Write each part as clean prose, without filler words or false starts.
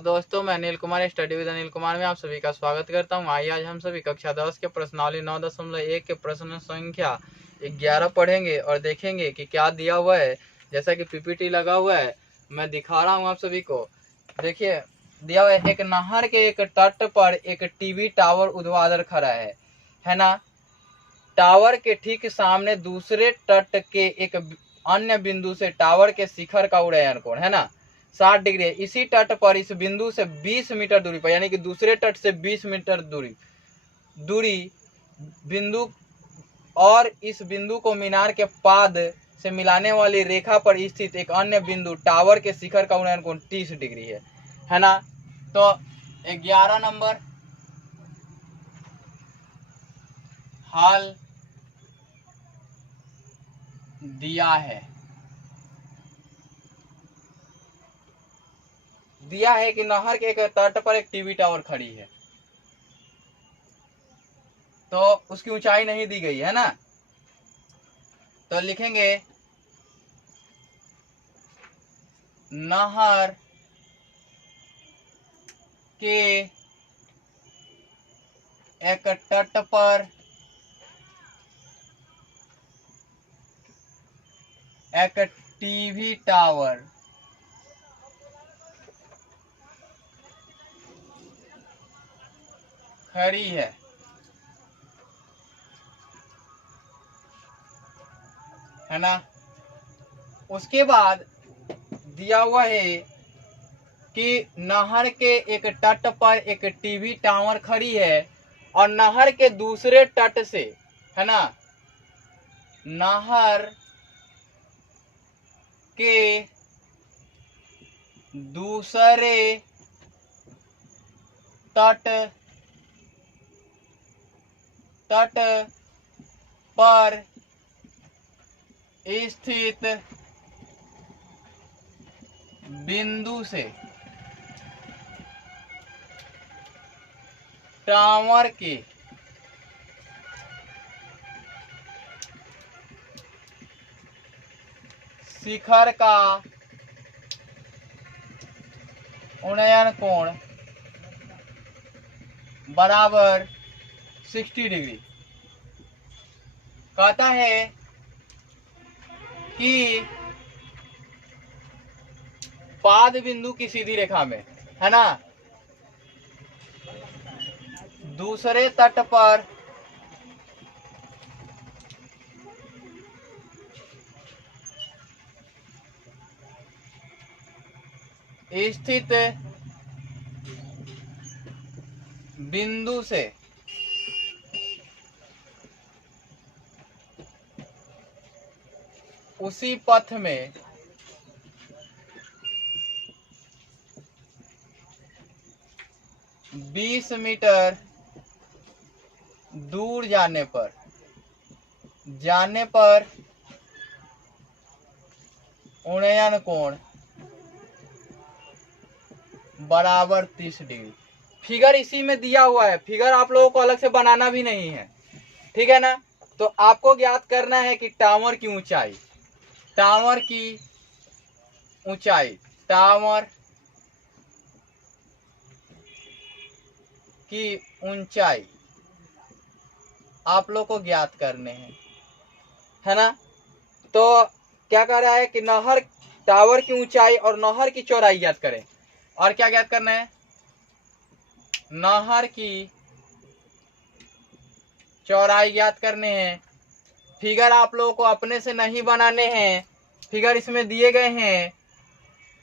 दोस्तों, मैं Anil Kumar study with Anil Kumar में आप सभी का स्वागत करता हूं। आइए आज हम सभी कक्षा 10 के प्रश्नावली 9.1 के प्रश्न संख्या 11 पढ़ेंगे और देखेंगे कि क्या दिया हुआ है। जैसा कि पीपीटी लगा हुआ है, मैं दिखा रहा हूं आप सभी को। देखिए, दिया हुआ है एक नहर के एक तट पर एक टीवी टावर ऊर्ध्वाधर खड़ा है ना। टावर के ठीक सामने दूसरे तट के एक अन्य बिंदु से टावर के शिखर का उन्नयन कोण है ना 60 डिग्री है। इसी तट पर इस बिंदु से 20 मीटर दूरी पर, यानी कि दूसरे तट से 20 मीटर दूरी बिंदु और इस बिंदु को मीनार के पाद से मिलाने वाली रेखा पर स्थित एक अन्य बिंदु टावर के शिखर का उन्नयन कोण 30 डिग्री है ना। तो 11 नंबर हल दिया है कि नहर के एक तट पर एक टीवी टावर खड़ी है, तो उसकी ऊंचाई नहीं दी गई है ना। तो लिखेंगे नहर के एक तट पर एक टीवी टावर खड़ी है ना। उसके बाद दिया हुआ है कि नहर के एक तट पर एक टीवी टावर खड़ी है और नहर के दूसरे तट से, है ना, नहर के दूसरे तट पर स्थित बिंदु से टावर के शिखर का उन्नयन कोण बराबर 60 डिग्री। कहता है कि पाद बिंदु की सीधी रेखा में, है ना, दूसरे तट पर स्थित बिंदु से उसी पथ में बीस मीटर दूर जाने पर उन्नयन कोण बराबर 30 डिग्री। फिगर इसी में दिया हुआ है, फिगर आप लोगों को अलग से बनाना भी नहीं है, ठीक है ना। तो आपको ज्ञात करना है कि टावर की ऊंचाई, टावर की ऊंचाई आप लोग को ज्ञात करने हैं, है ना। तो क्या कह रहा है कि टावर की ऊंचाई और नहर की चौड़ाई ज्ञात करें। और क्या ज्ञात करना है, नहर की चौड़ाई ज्ञात करने हैं। फिगर आप लोगों को अपने से नहीं बनाने हैं, फिगर इसमें दिए गए हैं।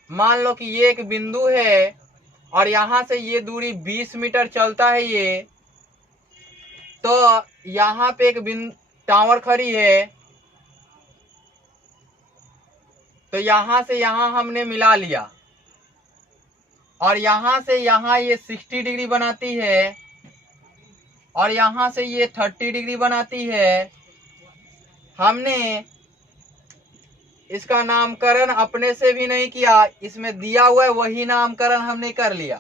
मान लो कि ये एक बिंदु है और यहां से ये दूरी 20 मीटर चलता है ये, तो यहां पे एक टावर खड़ी है, तो यहां से यहां हमने मिला लिया और यहां से यहां ये 60 डिग्री बनाती है और यहां से ये 30 डिग्री बनाती है। हमने इसका नामकरण अपने से भी नहीं किया, इसमें दिया हुआ है वही नामकरण हमने कर लिया,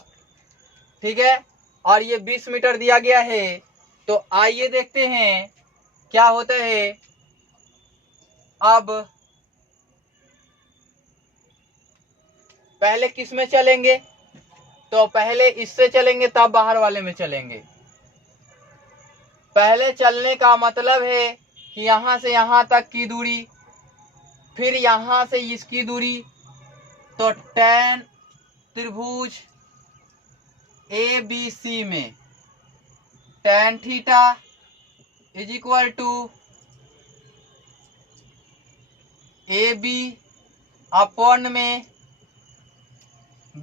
ठीक है। और ये 20 मीटर दिया गया है, तो आइए देखते हैं क्या होता है। अब पहले किस में चलेंगे, तो पहले इससे चलेंगे तब बाहर वाले में चलेंगे। पहले चलने का मतलब है कि यहां से यहां तक की दूरी, फिर यहां से इसकी दूरी, तो tan त्रिभुज ABC में tan theta is equal to AB upon में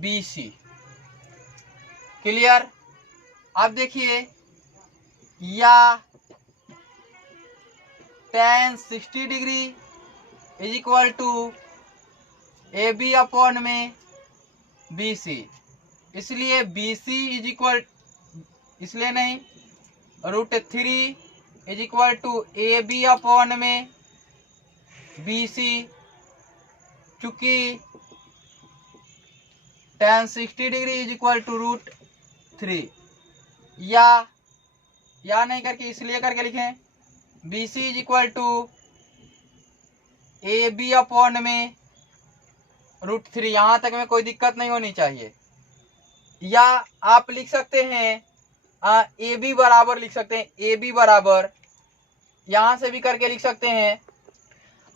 BC। क्लियर? अब देखिए, या tan 60 degree is equal to AB upon में BC। इसलिए BC इज इक्वल, इसलिए नहीं, √3 is equal to AB upon में BC, चूंकि tan 60 degree is equal to √3, या नहीं करके इसलिए करके लिखें BC is equal to AB upon में √3। यहां तक में कोई दिक्कत नहीं होनी चाहिए। या आप लिख सकते हैं AB बराबर लिख सकते हैं, AB बराबर यहां से भी करके लिख सकते हैं।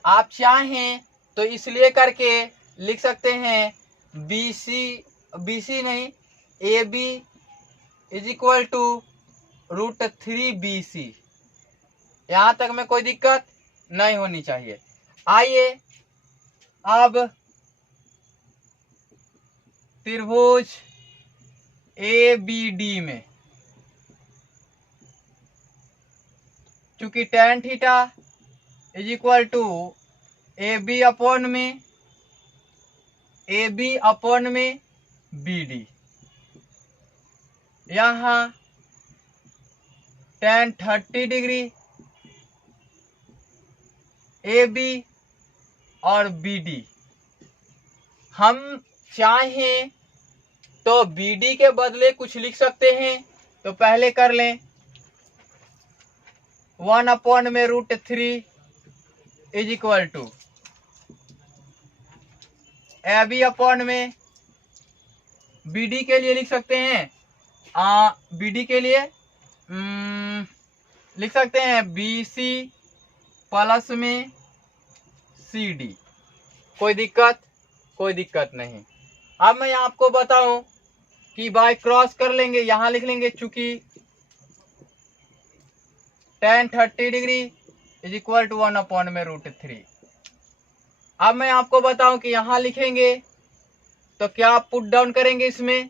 आप चाहें तो इसलिए करके लिख सकते हैं BC नहीं, AB is equal to √3 BC। यहां तक में कोई दिक्कत नहीं होनी चाहिए। आइए अब त्रिभुज ABD में, चूंकि tan theta is equal to AB upon में BD, यहाँ tan 30 डिग्री AB और BD, हम चाहें तो BD के बदले कुछ लिख सकते हैं। तो पहले कर लें 1 अपॉन में √3 is equal to AB upon में BD के लिए लिख सकते हैं, BD के लिए लिख सकते हैं BC प्लस में CD। कोई दिक्कत नहीं। अब मैं आपको बताऊं कि बाय क्रॉस कर लेंगे, यहां लिख लेंगे चूंकि tan 30 degree is equal to 1 upon में √3। अब मैं आपको बताऊं कि यहां लिखेंगे तो क्या आप पुट डाउन करेंगे इसमें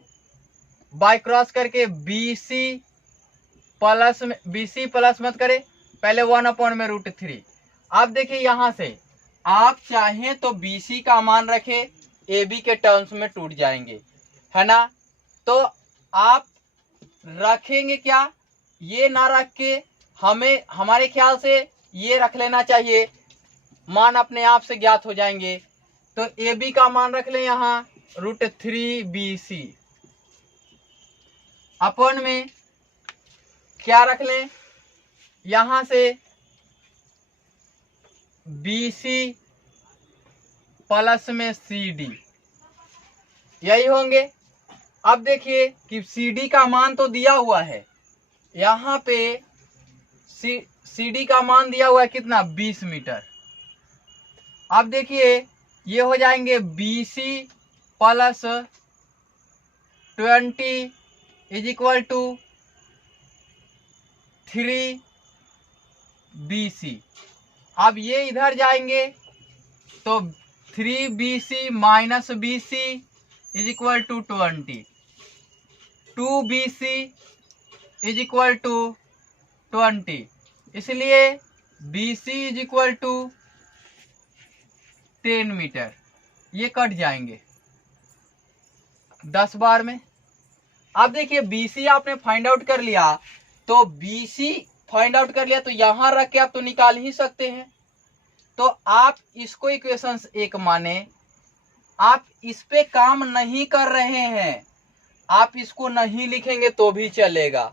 बाय क्रॉस करके BC प्लस मत करें, पहले 1 अपॉन में √3। अब देखिए यहां से आप चाहें तो BC का मान रखें, AB के टर्म्स में टूट जाएंगे, है ना। तो आप रखेंगे क्या, ये ना रख के हमें हमारे ख्याल से ये रख लेना चाहिए, मान अपने आप से ज्ञात हो जाएंगे। तो AB का मान रख लें यहाँ √3 BC अपॉन में क्या रख लें, यहां से BC प्लस में CD, यही होंगे। अब देखिए कि CD का मान तो दिया हुआ है, यहाँ पे CD का मान दिया हुआ है कितना, 20 मीटर। अब देखिए ये हो जाएंगे BC plus 20 is equal to 3 BC। अब ये इधर जाएंगे तो 3 BC minus BC is equal to 20, 2 BC is equal to 20, इसलिए BC is equal to 10 metre. ये कट जाएंगे 10 बार में। अब देखिए BC आपने फाइंड आउट कर लिया, तो BC फाइंड आउट कर लिया तो यहां रख के आप तो निकाल ही सकते हैं। तो आप इसको इक्वेशन 1 माने, आप इस पे काम नहीं कर रहे हैं, आप इसको नहीं लिखेंगे तो भी चलेगा।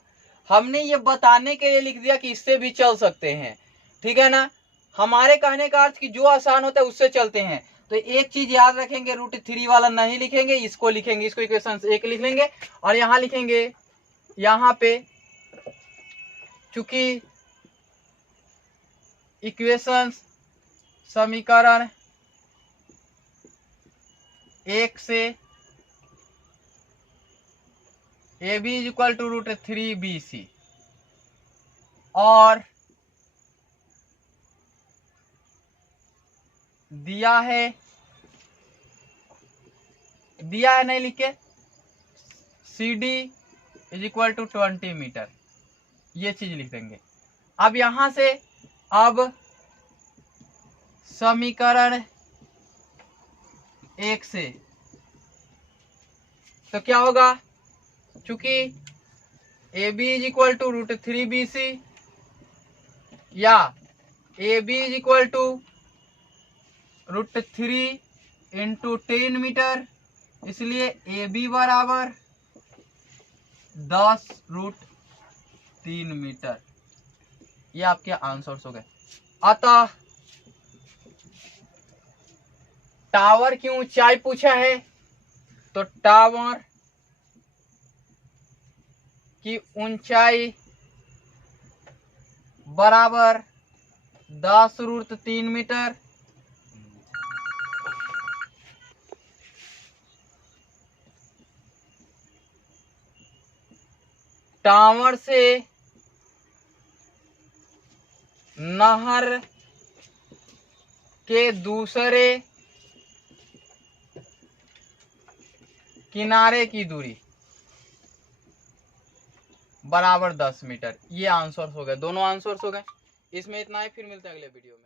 हमने ये बताने के लिए लिख दिया कि इससे भी चल सकते हैं, ठीक है ना। हमारे कहने का अर्थ कि जो आसान होता है उससे चलते हैं। तो एक चीज याद रखेंगे, √3 वाला नहीं लिखेंगे, इसको लिखेंगे, इसको इक्वेशन 1 लिख लेंगे और यहाँ लिखेंगे, यहाँ पे चूंकि इक्वेशन समीकरण 1 से AB = √3BC और दिया है नहीं लिखे, CD = 20 मीटर, ये चीज लिख देंगे। अब यहां से अब समीकरण 1 से तो क्या होगा, चूंकि AB = √3BC या AB = √3 × 10 मीटर, इसलिए AB बराबर 10√3 मीटर। ये आपके आंसर्स हो गए। अतः टावर की ऊंचाई पूछा है तो टावर की ऊंचाई बराबर 10√3 मीटर। टावर से नहर के दूसरे किनारे की दूरी बराबर 10 मीटर। ये आंसर हो गए, दोनों आंसर्स हो गए। इसमें इतना ही, फिर मिलते हैं अगले वीडियो में।